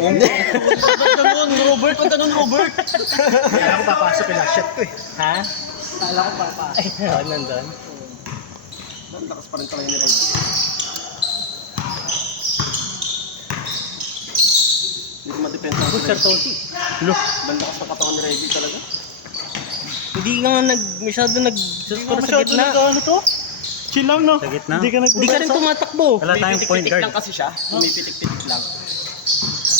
Ganun, Robert. Pag ganun, Robert. Kaya ako papasok yung last shot ko eh. Ha? Kala ko papasok. Ay, nandun. Lakas pa rin talaga ni Reggie. Hindi ko madepensa Ako, si Sir Reggie. Toti. Lakas na katawan ni Reggie talaga. Hindi ka nga masyado nag-score sa gitna. Ano to? Chill lang no? Sa gitna? Hindi ka rin tumatakbo. Wala tayong point Pumipitik-pitik guard. lang kasi siya. Pumipitik-pitik lang.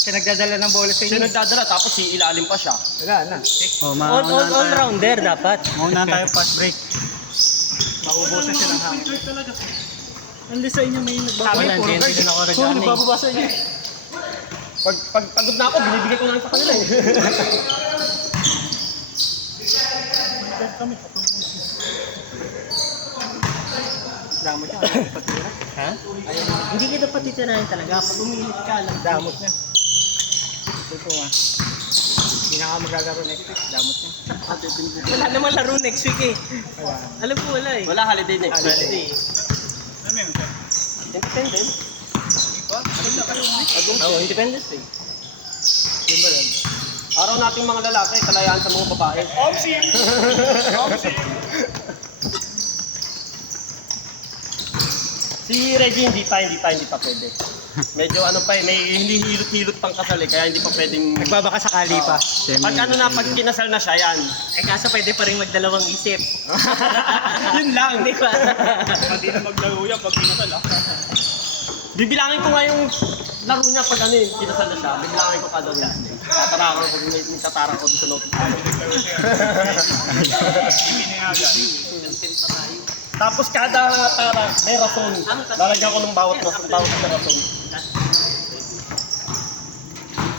Siya nagdadala ng bola sa Siya inyo. nagdadala tapos si ilalim pa siya. Wala na. Oh, All-rounder dapat. Mauna tayo fast break. Maubusan siya ng hangin. Unless sa inyo may Wala, nagbabalik. hindi din ako rin Oo, dyan eh. nagbababa sa inyo. Pag pagod na ako, binibigay ko na lang sa kanila eh. Damot niya. Patira. Ha? Hindi kita patitirahin talaga. Pag umilit ka lang. Damot niya. Ito nga. Hindi na ako maglalaro next week. Damot niya. Wala naman laro next week eh. Wala. Alam ko wala eh. Wala holiday next week. Holiday. Independent. Oo, Independence Day. Yun ba yun? Araw nating mga lalaki, kalayaan sa mga babae. Omsim! Omsim! Si Reggie hindi pa pwede. Medyo ano pa eh, may hinihilot-hilot pang kasal eh, kaya hindi pa pwedeng... Nagbabaka sakali pa. Pag ano na, pag kinasal na siya, yan. Eh kaso pwede pa rin magdalawang isip. Yun lang. Di ba? Hindi na maglaro yan pag pinasal ah. Bibilangin ko nga yung laro niya pag ano eh, kinasal na siya. Bibilangin ko kada Wednesday. Tatarakan ko, may tatarang ko doon sa notification. Tapos kada tara, may rason. Lalagyan ko ng bawat rason, bawat na rason.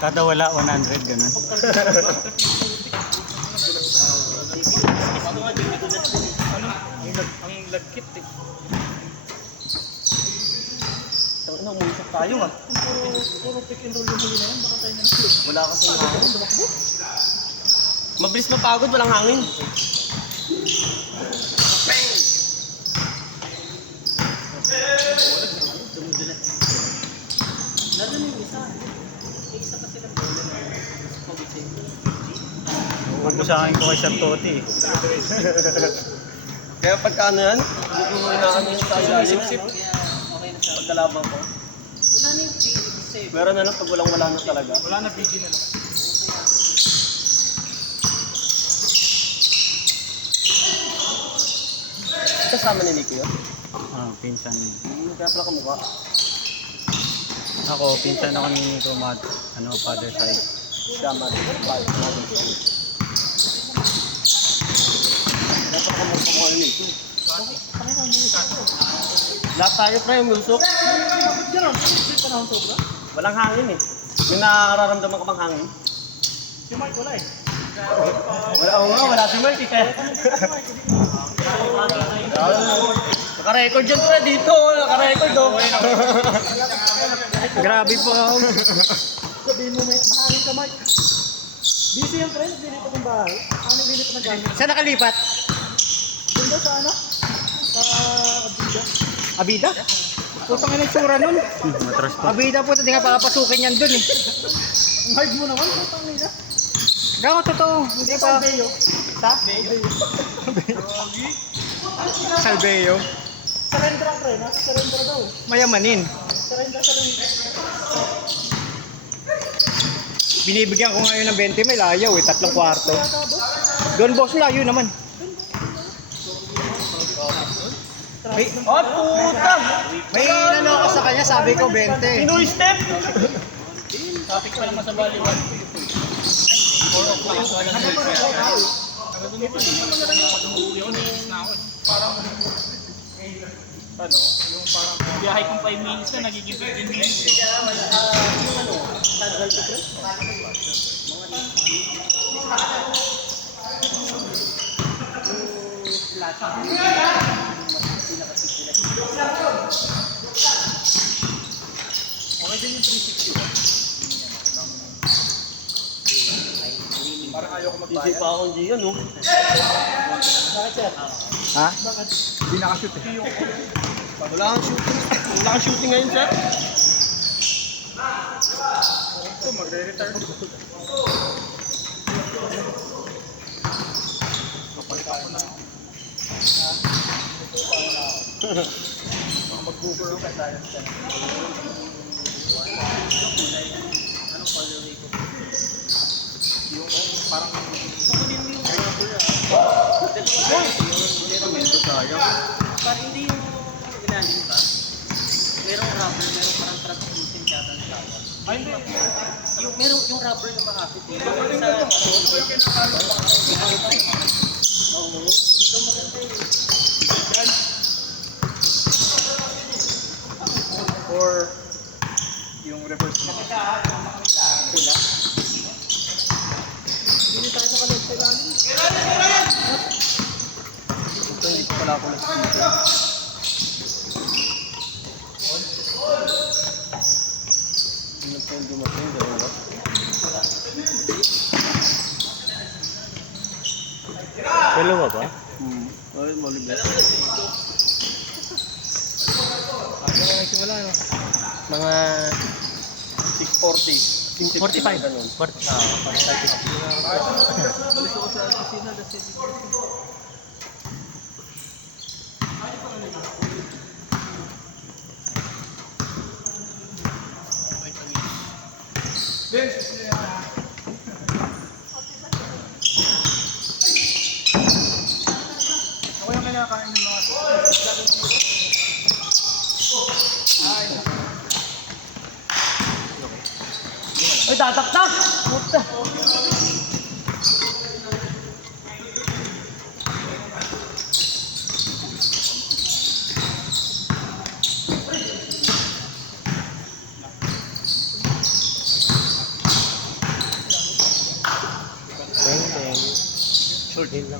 Kada wala 100 ganun. Ang lagkit eh. Tangina, umusap tayo ah. Puro pick and roll yung huli na yan. Baka tayo na Wala kasi hangin. Mabilis mapagod, walang hangin. Lalo na yung isa. Yung isa pa silang bola. Pag-usahin ko kay Sir Toti eh. Kaya pagka ano yan, hindi ko inaano yung sa ilalim. Kaya okay na siya. Pagkalaban ko. Wala na yung save. Meron na lang pag walang-wala na talaga. Wala na BG na lang. Kasama ni Nico yun? Pinsan. Kaya pala kamukha. Ako, pinsan ako ni Romad, father side. Siya, Mother. Kaya pala kamukha ni Nico. Lahat tayo pre, umusok. Gano'n, hindi pa na sobra. Walang hangin eh. May nararamdaman ka bang hangin? Si Mike wala eh. Wala, oo nga, wala si Mark eh. Kaya... Naka-record dyan pre, dito. Naka-record oh. Grabe po. Sabihin mo may mahangin ka Mike. Busy yung friend, dilipat ng bahay. Ano dilipat ng gamit? Saan nakalipat? Doon daw sa ano? Sa Abida. Abida? Putang ina tsura nun. Matras pa. Abida po, hindi nga papapasukin yan dun eh. Ang hard mo naman, putang ina. Gawa totoo, hindi pa. Salveo. Sa? Salveo. Sarendra pre, nasa Sarendra daw. Mayamanin. Sarendra. Binibigyan ko ngayon ng 20, may layaw eh, 3 kwarto. Doon boss, layo naman. Oh, puta! May inano ako sa kanya, sabi ko 20. Pinoy step! Topic pa naman sa volleyball. Ano? Yung parang biyahe kong 5 minutes na nagiging 15 minutes. Okay din yung 360. Parang ayaw ko magbayad. Isip pa akong Gian, no? Bakit sir? Ha? Hindi nakashoot eh. Wala kang shooting. Wala kang shooting ngayon, sir? Ito, Parang hindi yung ilalim pa. Merong rubber, merong parang translucent yata ng tawag. Ay, hindi. Merong yung rubber na makapit eh. Oo. Ito maganda eh. Or yung reverse mo. Pula. Hindi tayo sa kalag sa ilalim. Ito hindi ko pala ako nag-speaker. Ano pa yung dumating? Dalawa? Dalawa ba? Ay, malibet. Mga 640. 45. Ganun. 45. Ako yung kinakain ng mga to. Ay, tataktak! Puta! Short din lang.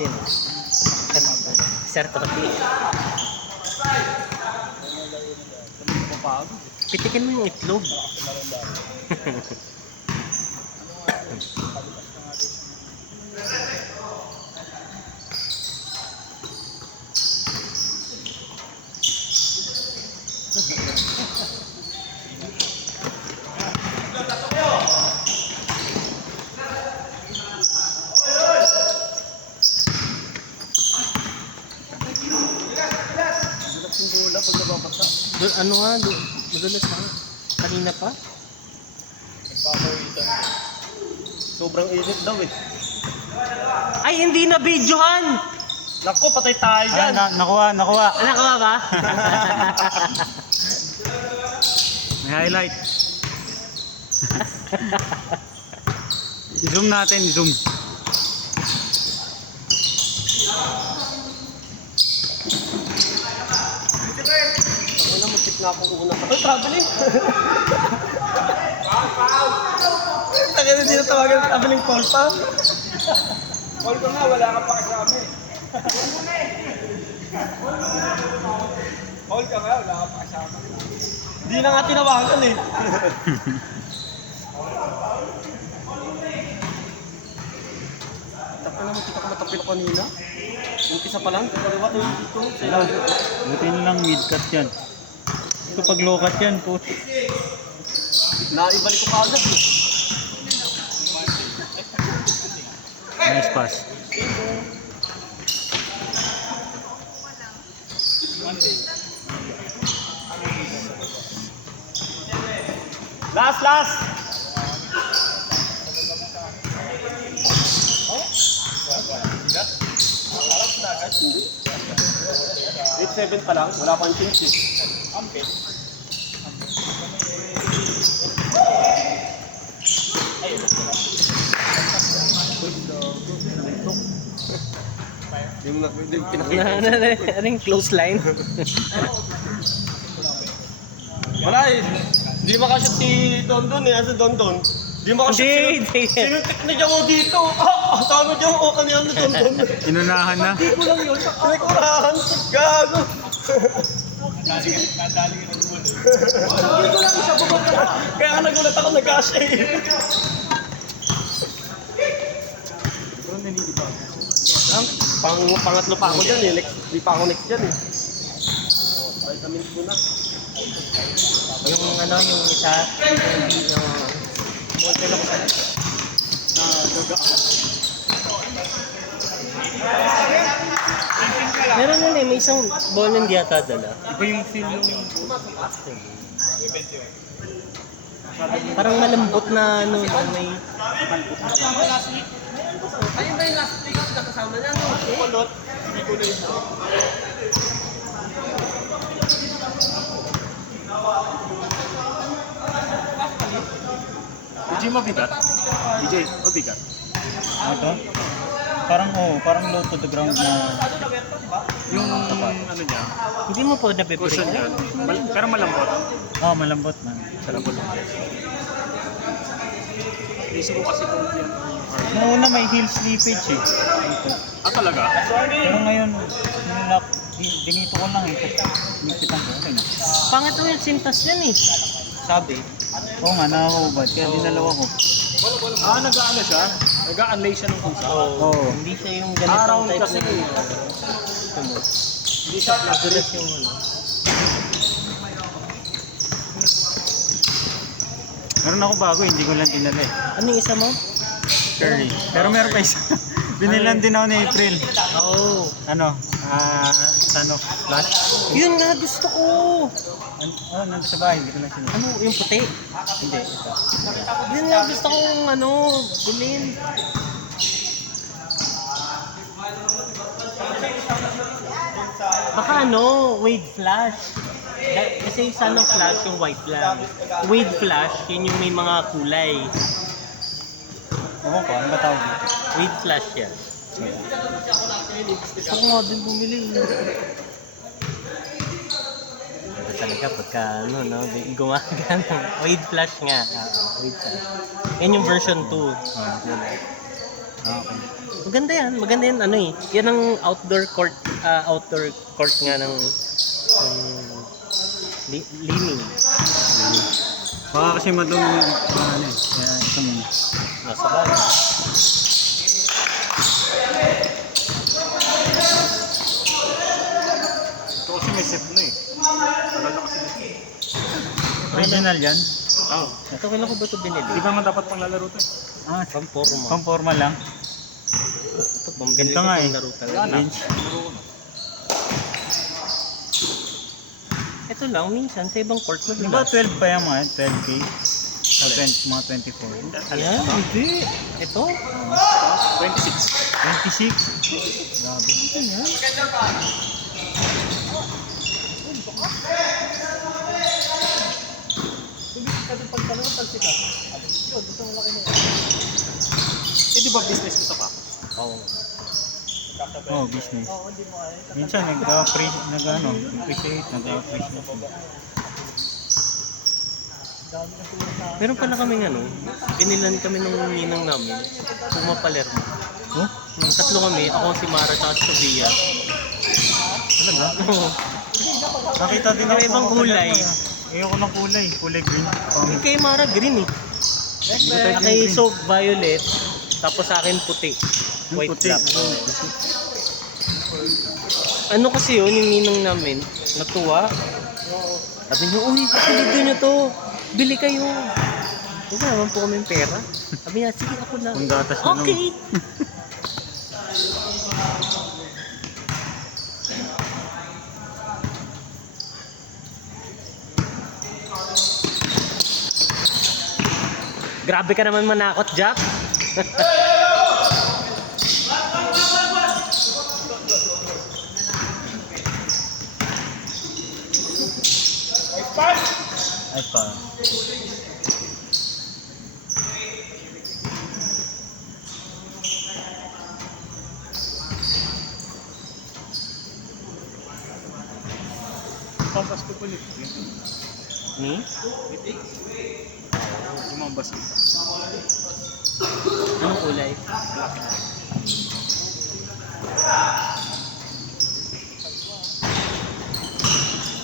Sino? Sir Toti. Pitikin mo yung itlog. Madalas yung bola pag nababasa. Ano nga, madulas na. Kanina pa? Sobrang init daw eh. Ay, hindi na videohan! Naku, patay tayo dyan. Nakuha. Anak ka ba? May highlight. I-zoom natin, i-zoom. Ako na, mag-tip na akong una. Ay, traveling! Taka na din tawagan traveling call pa. Call ko nga, wala ka pa kasama eh. Call ka nga, wala ka pa kasama. Hindi na nga tinawagan eh. Taka na, magkita ko matapil ako kanina. Umpisa pa lang, kaliwa dito. Sa ilalim. Buti na lang mid-cut yan. Ito pag low-cut yan, puti. Naibalik ko kaagad eh. Nice pass. Last! 8-7 pa lang, wala pang change eh. Ampit. Ito. Yung pinakita. Ano yung close line? Wala eh. Hindi makashoot si Don Don eh. Asa Don Don? Hindi makashoot Hindi. Sinuntik na dyan ako dito. Tama dyan ako kanina ni Don Don. Inunahan na. Hindi ko lang yun. Rekurahan. Gago. Kaya nga nagulat ako nag-cash eh. Pangatlo pa ako dyan eh. Di pa ako next dyan eh. Vitamins ko na. Yung ano, yung isa, yung Model ako sana. meron yun eh, may isang ball hindi yata dala. Iba yung feel yung... Parang malambot na ano, na may... Ayun ba yung last week na kasama niya? No? Kulot. Hindi ko na yun. DJ mabigat? DJ, mabigat. Ano to? Parang low to the ground na... Yung ano niya, Hindi mo po napipirin. cushion niya. Pero malambot. Oh, malambot man. Malambot. Isip ko kasi kung yan yung hard. Noong una may heel slippage eh. Ito. Ah, talaga? Pero ngayon, nilak, dinito ko lang eh. Nipitan ko, okay na. Pangit mo yung sintas yan eh. Sabi. Oo nga, nakakahubad. Kaya dinalawa ko. Ah, nag-ano siya? Nag-unlay siya ng kusa. Oo. Hindi siya yung ganitong Round type kasi na... eh. Tumot. Hindi siya madulas yung ano. Meron ako bago, hindi ko lang dinala eh. Ano yung isa mo? Curly. Pero meron pa isa. Binilan din ako ni April. Oo. Ano? Son of Flash. Yun nga gusto ko. Nandun sa bahay, hindi ko lang sinunod. Ano, yung puti? Hindi, ito. Yun nga gusto kong ano, bilhin. Baka ano, Wade Flash. Kasi Son of Flash yung white lang. Wade Flash, yun yung may mga kulay. Ewan ko, ano ba tawag dito? Wade Flash yan. Gusto ko nga din bumili. Ito talaga pagka ano, no, gumagana. Wade Flash nga. Wade Flash. Yan yung version 2. Okay. Maganda yan, ano eh. Yan ang outdoor court nga ng Liming. Baka kasi madumi yung ano eh. Kaya ito muna. Nasa bagay. Ito kasi may set na eh. Tagal na kasi nito. Original yan? Oo. Ito kailan ko ba ito binili? Di ba naman dapat panglalaro ito eh? Pamporma. Pamporma lang. Ito, pambili Ganito ko nga eh. pang laro talaga. Range. Ito lang, minsan sa ibang court mo Di ba 12 pa yan mga 12K? O 20, mga 24. Yan, hindi. Ito? 26. 26? Grabe. Ito yan. Eh di ba business ko sa pa? Oo. Oh, business. Minsan nag-appreciate. Meron pala kaming ano, binilan kami ng ninang namin. Puma Palermo. Oh? Tatlo kami, ako, si Mara, at si Sofia. Talaga? Oo. Nakita din Pero ibang kulay. Ayoko ng kulay. Kulay green. Kay Mara, green eh. Kay Soap, violet. Tapos sa akin, puti. White Puti. black. Ano kasi yun, yung ninong namin, natuwa. Sabi niyo, uy, pilido niyo to. Bili kayo. Wala naman po kaming pera. Sabi niya, sige ako lang. Kung gatas na Okay. Grabe ka naman manakot, Jack. Ay pa. Pampas ko ulit. Ni? Yung mga basa. Anong kulay?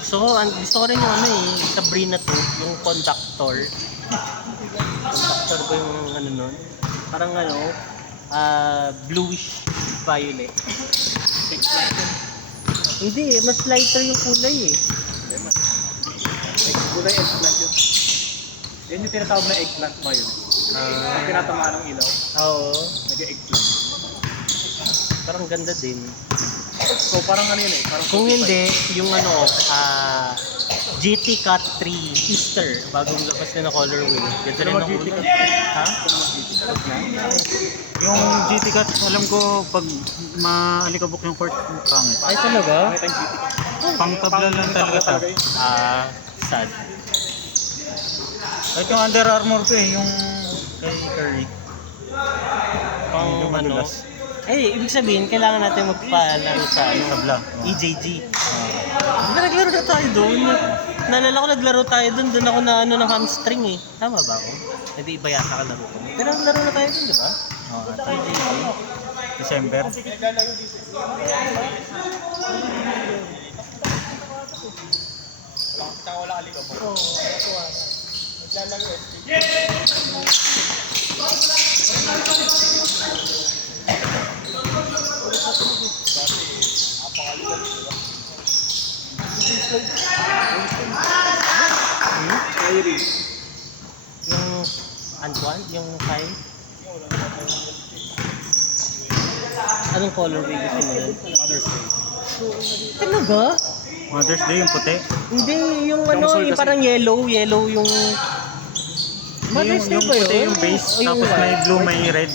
Gusto ko rin yung ano eh, Sabrina 2, yung conductor. Conductor ba yung ano nun? Parang ano, bluish violet. Hindi, mas lighter yung kulay eh. Kulay eggplant yun. Yan yung tinatawag na eggplant ba yun? Pag tinatamaan ng ilaw, Oo, nag-eggplant. parang ganda din. So parang ano yun eh, parang Kung hindi, yung ano, GT Cut 3 Easter, bagong labas na colorway. Ganda rin ang GT kulay. Cut? Ha? Yung GT Cut, alam ko pag maalikabok yung court, pangit. Ay talaga? Pangit ang GT Cut. Pang-tabla lang talaga yun. Sad. Kahit yung Under Armour ko eh, yung kay Curry. Pang Yung ano? madulas. Eh, ibig sabihin, kailangan natin magpalaro sa ano, Tabla. EJG. Naglaro na tayo doon. Naalala ko naglaro tayo doon. Doon ako na ano ng hamstring eh. Tama ba ako? Hindi iba yata ka laro ko. Pero naglaro na tayo doon, di ba? Oo, December. Yung Antoine? Yung Kyle? Anong colorway gusto mo yun? Mother's Day. Talaga? Mother's Day yung puti. Hindi, yung ano, yung parang yellow yung... Mother's Day yung ba yun? puti yung base, O yung tapos may white? blue, may red.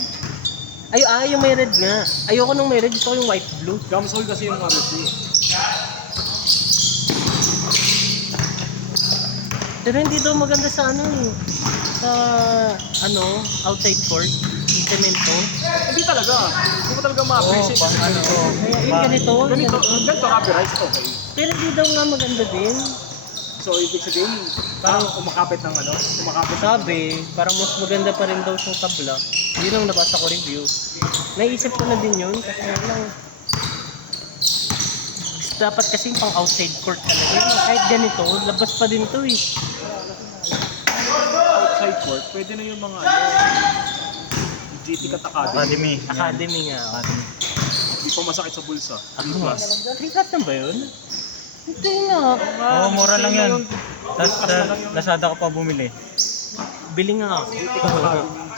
Yung may red nga. Ayoko nung may red, gusto ko yung white blue. Gamsol kasi yung Mother's Day. Pero hindi daw maganda sa ano eh. Sa ano, outside court. Cemento. Hindi talaga. Hindi mo talaga ma-appreciate yung ano. Kaya yung ganito. Ganito, ganito copyright, okay. Pero hindi daw nga maganda din. So, ibig sabihin, parang kumakapit ng ano, kumakapit ng Sabi, parang mas maganda pa rin daw siyang tabla. Yun ang nabasa ko review. Naisip ko na din yun kasi lang dapat kasi pang outside court talaga. Kahit ganito, labas pa din to eh. outside court. Pwede na yung mga ano, GT Cat Academy. Academy nga. Academy. Hindi pa masakit sa bulsa. Ano ba? 3 na ba yun? Hindi nga. Oo, mura lang yan. Tapos Lazada ko pa bumili. Bili nga ako.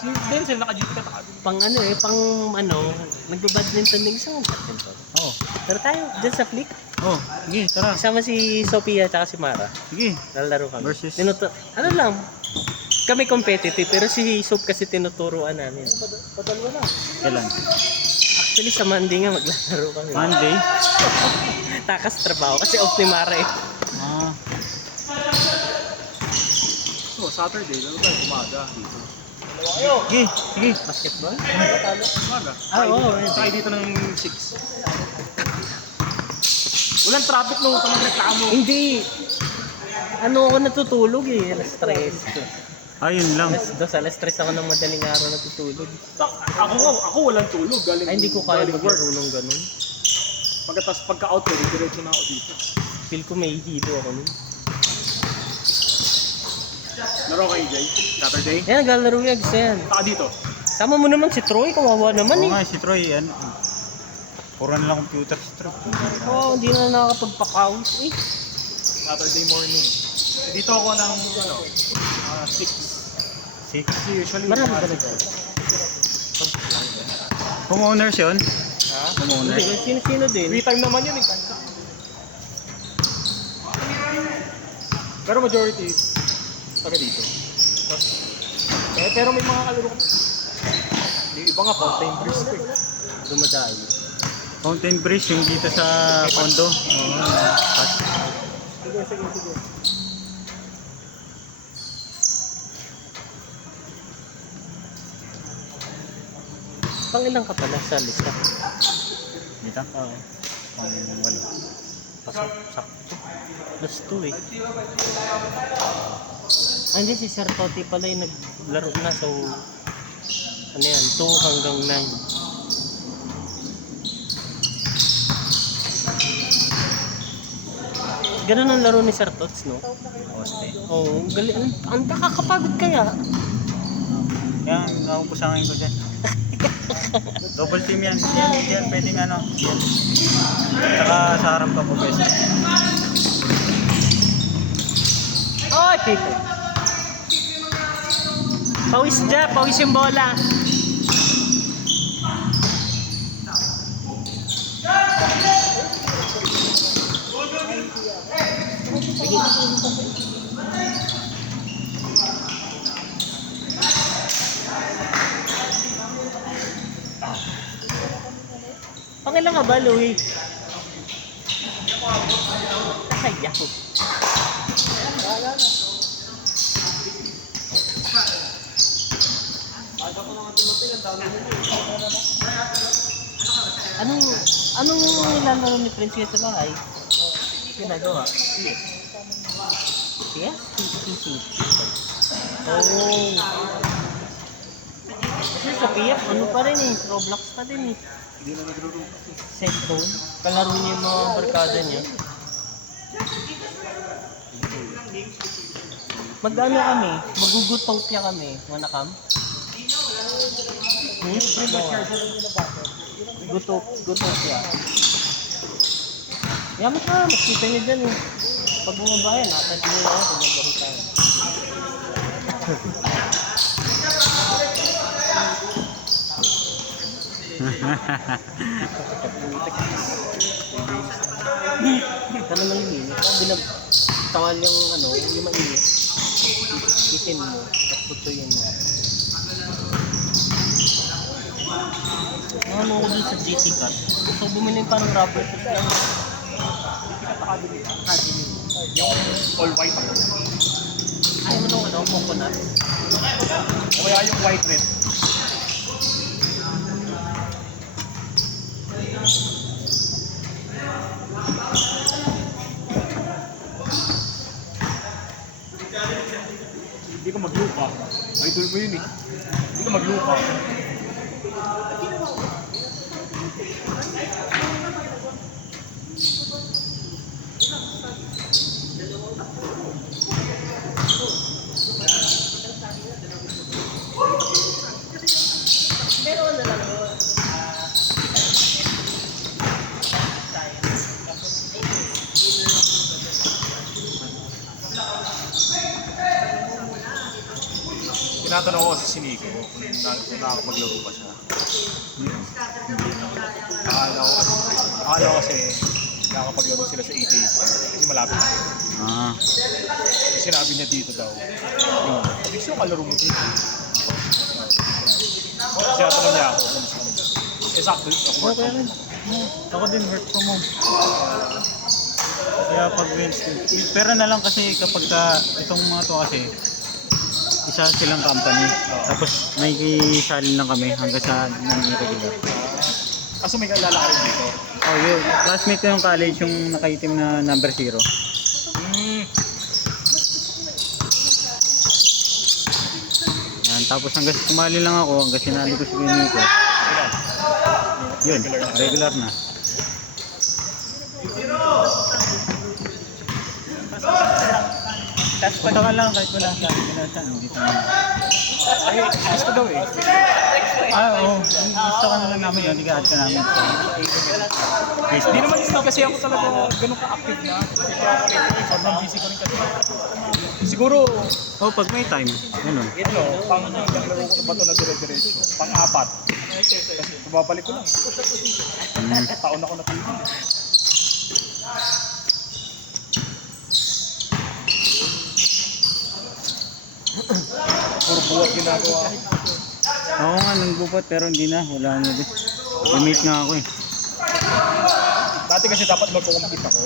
Si Denzel naka-GT Cat Academy. Pang ano eh, pang ano, nagbabadminton din sa badminton. Oo. Pero tayo, dyan sa flick. Oh, sige, tara. Kasama si Sophia at si Mara. Sige. Lalaro kami. Versus? Ano lang, kami competitive pero si Soap kasi tinuturuan namin. Kailan? Actually sa Monday nga maglalaro kami. Monday? Takas trabaho kasi off ni Mara eh. Ah. So, Saturday, lalo tayo umaga dito. Sige, sige. Basketball? Umaga. Oo. Tayo dito ng 6. Walang traffic no, sa magreklamo. Hindi. Ano ako natutulog eh, alas 3. Ayun lang. Alas 3 ako ng madaling araw natutulog. Ako walang tulog. Galing, Ay hindi ko kaya galing work. maglaro ng ganun. Pagkatapos pagka-out ko, diretso na ako dito. Feel ko may hilo ako nun. Laro kay Jay, Saturday. Yan, naglalaro yan gusto yan. Taka dito. Sama mo naman si Troy, kawawa naman Oo eh. nga, si Troy, yan. Puro na lang computer si Troy. Oo, hindi na nakakapagpakawis eh. Saturday morning. Dito ako ng, 6. 6? Usually, Marami mga talaga. Homeowners yun? Ha? Homeowners? Hindi, sino-sino din. Free time naman yun eh. Pero majority, taga dito. Pero may mga kalaro ko. Yung iba nga, fountain breeze ko eh. Dumadayo. Fountain breeze, yung dito sa condo. Oo. Sige. Pang ilang ka pala sa lista? Dito? Oo. Pang 8. Pasok, sakto. Plus 2 eh. Ah, hindi, si Sir Totti pala yung naglaro na. So, ano yan, 2 hanggang 9. Ganun ang laro ni Sir Tots, no? Poste. Oo, galing. Ang nakakapagod kaya. Yan, nakukusangin ko dyan. Double team yan. Yan, pwedeng ano. Yan. Saka sa harap ka po, guys. Oy! Pawis dyan, pawis yung bola. Sige. Pangilan ka ba, Louie? Nakaya ko. Anong nilalaro ni Prince ngayon sa bahay? Ginagawa? Yes? PC. Oh. Kasi sa PF, ano pa rin eh, Roblox pa din eh. Cellphone. Kalaro niya yung mga barkada niya. Mag-ano kami? Magugutopia kami. Wanna come? Gutopia. Yaman ka, magkita niyo dyan eh. Pag bumabayan, nakatad niyo ako kung maglaro tayo. Tanong ng linis. Tawal yung ano, yung mainit. Itin mo, tapos tutuyin mo. Mga mo ko dun sa GT Cut. So bumili parang rubber shoes lang. Yung all white ako. Ayaw mo nung ano, coconut. O kaya yung white red. Hindi ka maglupa. Idol mo yun eh. Hindi ka maglupa. Tinatanong ko si Sinico kung nakakapaglaro pa siya. Akala ko kasi nakakapaglaro sila sa AJ kasi malapit na. Sinabi niya dito daw. Hindi siya kalaro mo dito. Kasi natanong niya ako kung sino niya. Sakto ako work from home. Ako din work from home. Kaya pag Wednesday. Pero na lang kasi kapag itong mga to kasi isa silang company. Tapos may kisalin lang kami hanggang sa non-regular. Kaso may kalala ka rin dito. Oh, yun. Classmate ko yung college yung nakaitim na number 0. Yan, tapos hanggang sumali lang ako, hanggang sinali ko si Benito. Yun, regular na. Punta ka lang kahit wala sa akin, hindi pa naman. Ay, gusto daw eh. Oo. Gusto ka naman namin yun, i-add ka namin. Hindi naman kasi ako talaga ganun ka-active na. Sobrang busy ko rin kasi. Siguro, Pag may time, ganun. ito, pang laro ko na ba ito na dire-diretso? Pang-4. Kasi babalik ko lang. Taon ako na TV. Puro buhat ginagawa. Ako nga nagbubat pero hindi na, wala na din. Limit nga ako eh. Dati kasi dapat magkukumpit ako.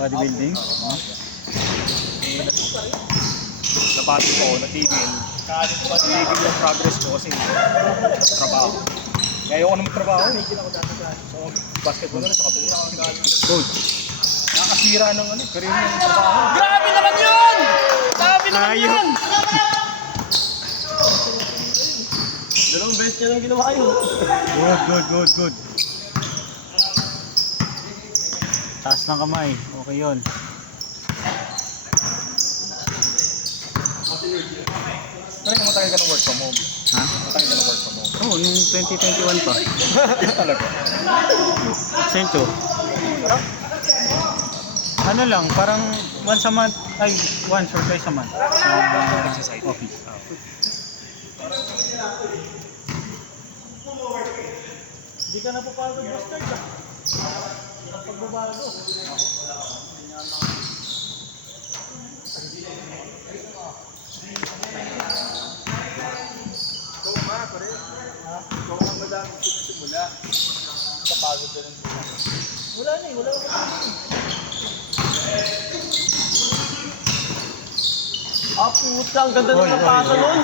Bodybuilding. Nabati ko, natigil. Natigil yung progress ko kasi trabaho. Kaya ayoko na magtrabaho. So, basketball na rin sa kapatid. Coach. Nakakasira ng career ng trabaho. Grabe naman yun! Grabe naman Ayok. yun! Dalawang beses niya lang ginawa yun. Good. Taas ng kamay. Okay yun. Kaya matagal ka ng work from home. Ha? Matagal ka ng work from home. Oo, nung 2021 pa. Talaga. Sento. Ano lang, parang once a month, ay once or twice a month. Exercise. Office. Hindi ka na papagod bastard ka. Pagbabago. Ikaw nga, pare. Ikaw nga madami simula. Kapagod ka ng wala na eh, wala na Ah, puta, ang ganda Hoy, ng napasa hoy. nun.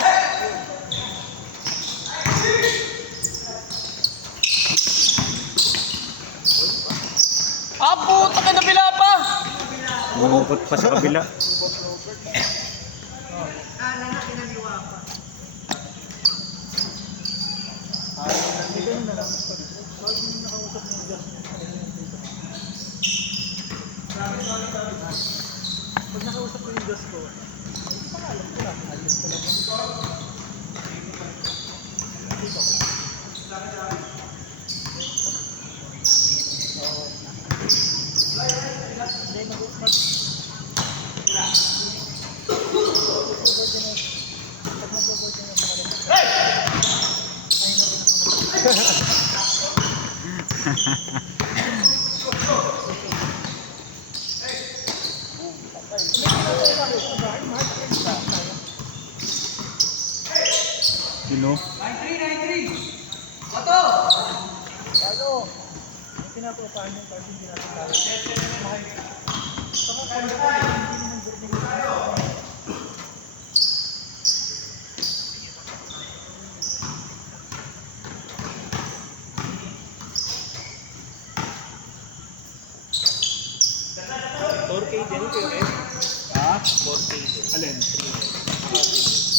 Ah, puta, kinabila pa! Umukot pa sa kabila. Pag nakausap ko yung Diyos ko, hindi pa alam ko lang. Ayos ko lang. Sino? Pinapapaan yung kasi hindi natin kaya. Ha? 4K din. Alin?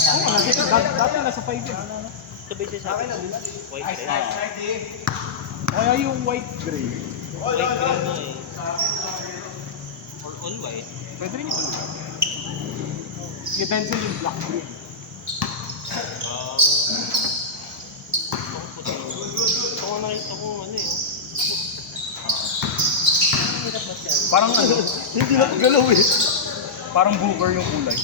Oo, dati nasa 5 yun. Sabay siya sa akin. White red. Kaya yung white gray. White green na eh. Or all white. Pwede rin yung ano. Yung pencil yung black green. Ako puti. Ako nakita ko ano eh. Parang ano? Hindi na galaw eh. Parang booker yung kulay.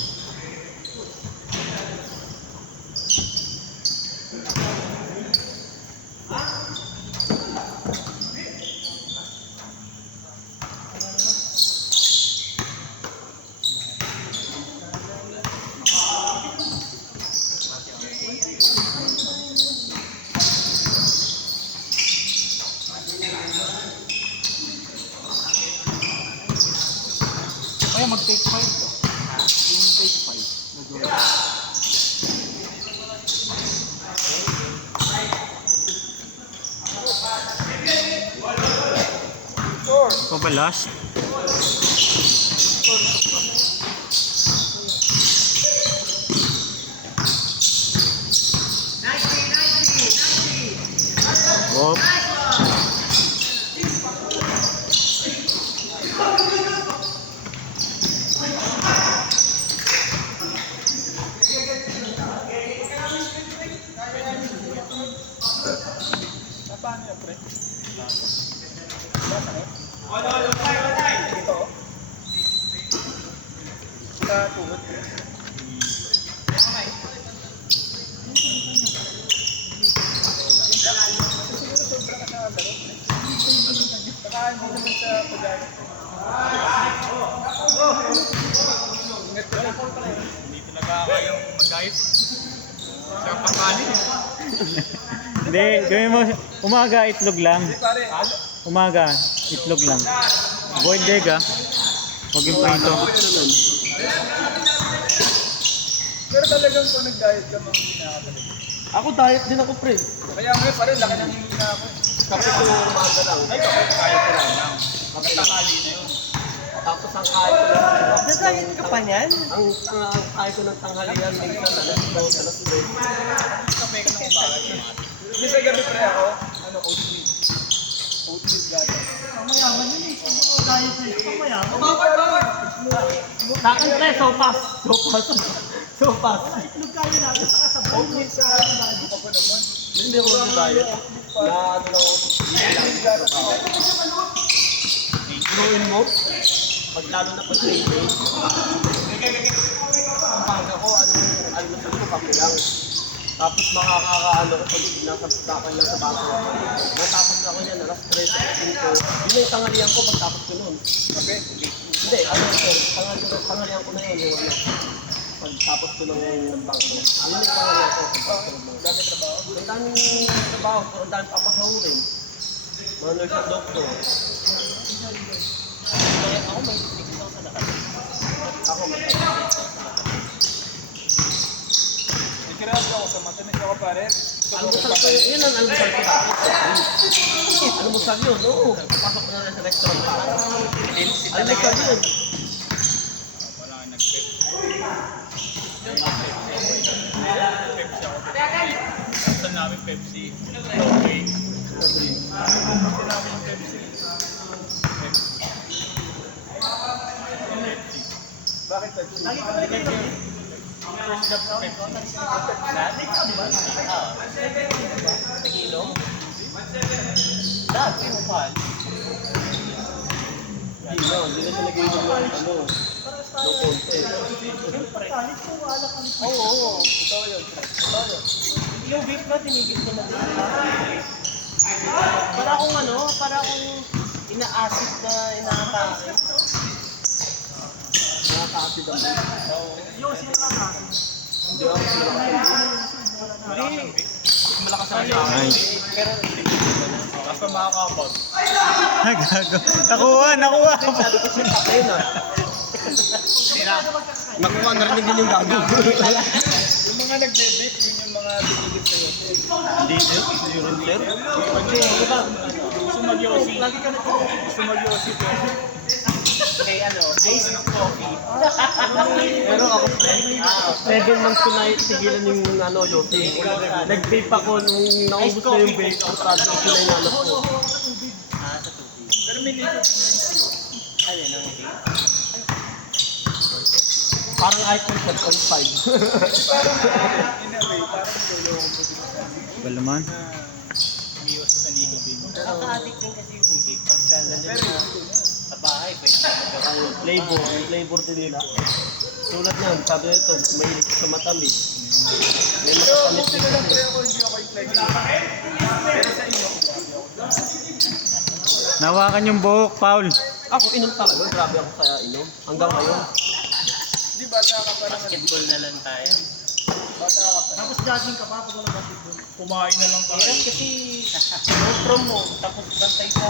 Kaya mag-take 5 to. Yung take 5 na Jordan. Ito ba last? Whoop. Paano yan, pre? Ito. Sa tuhod. Siguro sobra ka sa laro. Baka hindi naman sa pag-alit. Hindi talaga kayang mag-diet. Sa pangkanin eh. Hindi, gawin mo, umaga itlog lang. Pare, Umaga, itlog lang. Boiled egg ah. Huwag yung prito. pero talagang kung nag-diet ka, hindi nakakabalik. Ako diet din ako, pre. Kaya ngayon pa rin, laki ng hindi na ako. Kape ko umaga lang. Ay, kape kaya ko lang. Kape lang. Takali na yun. Tapos ang kain ko lang. Dadayet ka pa niyan? Ang kain ko ng tanghalian, minsan alas 2, alas 3. Kape ka ng umaga. Hindi sa gabi pre ako, ano, oatmeal. Oatmeal gata. Sa akin, pre, sopas. Sopas. Oatmeal sa ano pa po naman. Hindi ako diet. Na ano lang ako. Gawin mo. Pag lalo na pag training. Ang paga ko, almusal ko, kape lang. Tapos makakakaano ko pag nasa takan lang sa baso ako. Natapos na ako niyan, alas 3, 5. Yun na yung tanghalian ko, pagtapos ko nun. Kape? Hindi, ano sir, tanghalian ko na yun, yung ano. Pagtapos ko ng bangko. Yun na yung tanghalian ko, pagtapos ko ng bangko. Dami trabaho? Ang daming trabaho, pero ang daming papasahurin. Mga nurse at doctor. Ako may titigil ako sa lahat. Ako, Nagkirado ako sa matamis ako pare. almusal ko, yun ang almusal ko dati. Almusal yun, oo. Pasok ko na rin sa restaurant pa. Almusal yun. Wala kang nag-pep. Pepsi ako. Gusto namin Pepsi. Okay. Gusto namin Pepsi. Pepsi. Bakit Pepsi? First job sa Pepsi. Dati ka, di ba? Nag-inom? Dati mo pa. Hindi na siya nag-inom ng ano. No konti. Oo. Totoo yun. Totoo yun. Yung vape na, tinigil ko na din. Para akong ano, para akong ina-acid na inaatake. Nakaka-acid ako. Hindi ako Hindi. malakas ako sa akin. Nice. Pero Basta makakapag. Gago. Nakuha. Sabi ko siya pa yun ah. Nakuha, narinig din yung gago. Yung mga nagde-dip, yun yung mga binigit sa'yo. Hindi sir, urine sir. hindi, di ba? Gusto mag-yosi. Gusto mag-yosi ko. Kay ano, iced coffee. Pero ako, 7 months ko na tigilan yung ano, Yossi. Nag-vape ako nung naubos na yung vape ko, tapos ko na yung alas ko. Ah, sa tubig. Pero may dito. Ano yun, ang vape? Parang iPhone 7.5. Parang in a way, parang niloloko mo din sa Wala naman. na umiwas sa nicotine. Nakaka-addict din kasi yung vape. Pagka lalo na sa bahay, pwede ka Flavor, yung flavor din nila. Tulad niyan, sabi nito, mahilig sa matamis. May Pero matatamis kung din sila lang kasi. pre ako, hindi ako flexible. Pero sa inyo, Nawakan yung buhok, Paul. Ako inom talaga, grabe ako sa inom. Hanggang ngayon. di bata ka pa naman. basketball na lang tayo. Bata ka pa. Tapos jogging ka pa pag wala basketball. Kumain na lang tayo. Hirap kasi no promo, tapos bantay sa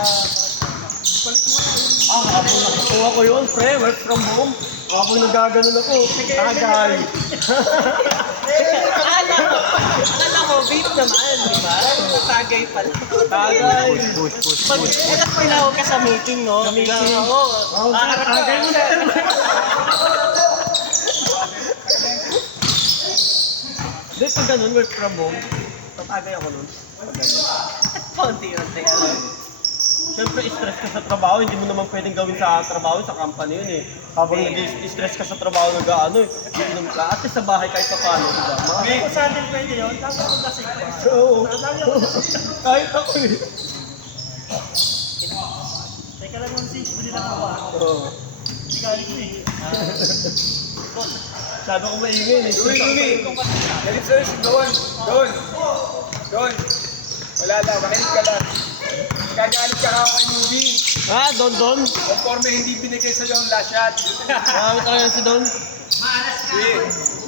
Habang nakukuha ko yun, pre, work from home. Habang nagaganon ako, tagay. Akala ko, vape naman, di ba? Tagay pala. Tagay. Pag pinawag ka sa meeting, no? Sa meeting. Oo. Tagay mo na. Hindi, pag ganun, work from home, tatagay ako nun. Pag ganun. Konti-unti, ano. Siyempre, stress ka sa trabaho, hindi mo naman pwedeng gawin sa trabaho, sa company yun eh. Habang nag-stress ka sa trabaho, nag-ano eh, iinom ka. At least sa bahay kahit pa paano, di ba? Kung sa atin pwede yun, tapos kung kasi Oo. Kahit ako eh. Teka lang yung stage, hindi lang ako. Oo. Galing ko eh. Sabi ko maingay eh. Dumi! Galit sa'yo si Don! Don! Don! Wala lang, makinig ka lang. Gagalit ka ako kay movie. Ah, Don. Conforme hindi binigay sa'yo ang last shot. Marami talaga si Don.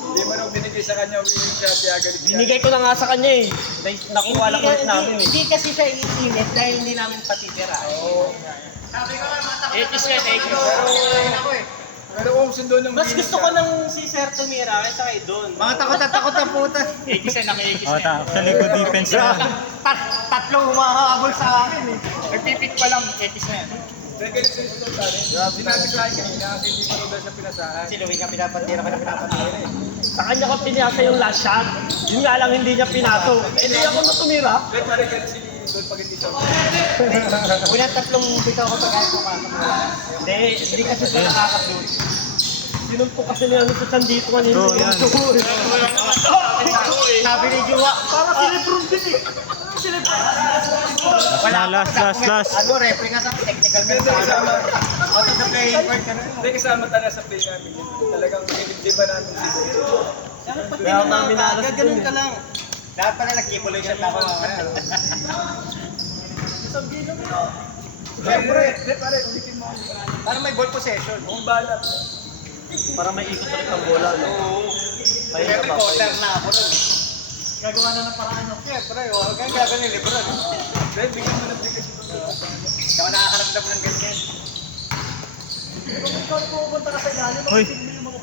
Hindi mo nung binigay sa kanya ang winning shot, kaya galit ka. Binigay ko na nga sa kanya eh. Nakuha lang ulit namin eh. Hindi kasi siya iinit dahil hindi namin patitira. Oo. Etis ka, etis. Pero, Pero kung sundo ng Mas gusto ko ng si Sir Tumira kaysa kay Don. Mga takot na puta. Actually, good defense na. Tatlong humahabol sa akin eh. Nagpipik pa lang, etis na yan. Kaya ganit sa ito tayo. Sinabi sa akin kanina kasi hindi pa daw siya pinasahan. Si Louie nga pinapatira ka na pinapatira eh. Sa kanya ko pinasa yung last shot. Yun nga lang hindi niya pinaso. Eh, hindi ako na tumira. Kaya parang ganit si Don pag hindi siya. Unang tatlong bitaw ko pagkain ko Hindi kasi ito nakakashoot. Sinuntok kasi niya ano sa tiyan dito kanina. Bro, yan. Sabi ni Juwa, Para si Lebron din eh. Last. ano, referee nga sa technical Hindi kasama. Out of the playing part ka na. Hindi kasama talaga sa play namin. Talagang hindi ba namin si Don. Kaya namin na alas ganun ka lang. Lahat pala nag-kipoloy siya ako mamaya. Siyempre, pare, ulitin mo. Para may ball possession. Kung balat. Para may ikot ulit ang bola. No? Ayun Pero na ba? corner na ako nun. Gagawa na ng paraan ako. Siyempre, huwag kang gagawin ni Lebron. Then, bigyan mo ng bigas ito. Hindi ako nakakaramdam ng ganyan. Hoy.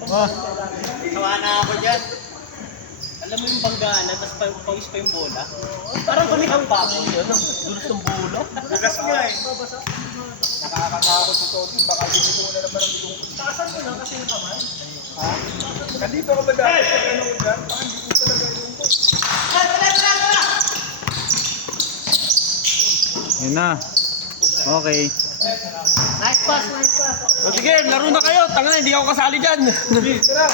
Oh, Sawa na ako dyan. Alam mo yung banggaan, tapos pawis pa yung bola. Parang kumikang pa ako. Yan ang dulos ng bola. Bugas nga eh. Nakakatakot si Tony. Baka dito na naman ang bigong. Takasan mo lang kasi yung kamay. Ha? Nandito ka ba dahil? Ano ko dyan? Baka hindi ko talaga yung ko. yun na. Okay. Nice pass, nice pass. O sige, laro na kayo. Tanga na, hindi ako kasali dyan. Tara!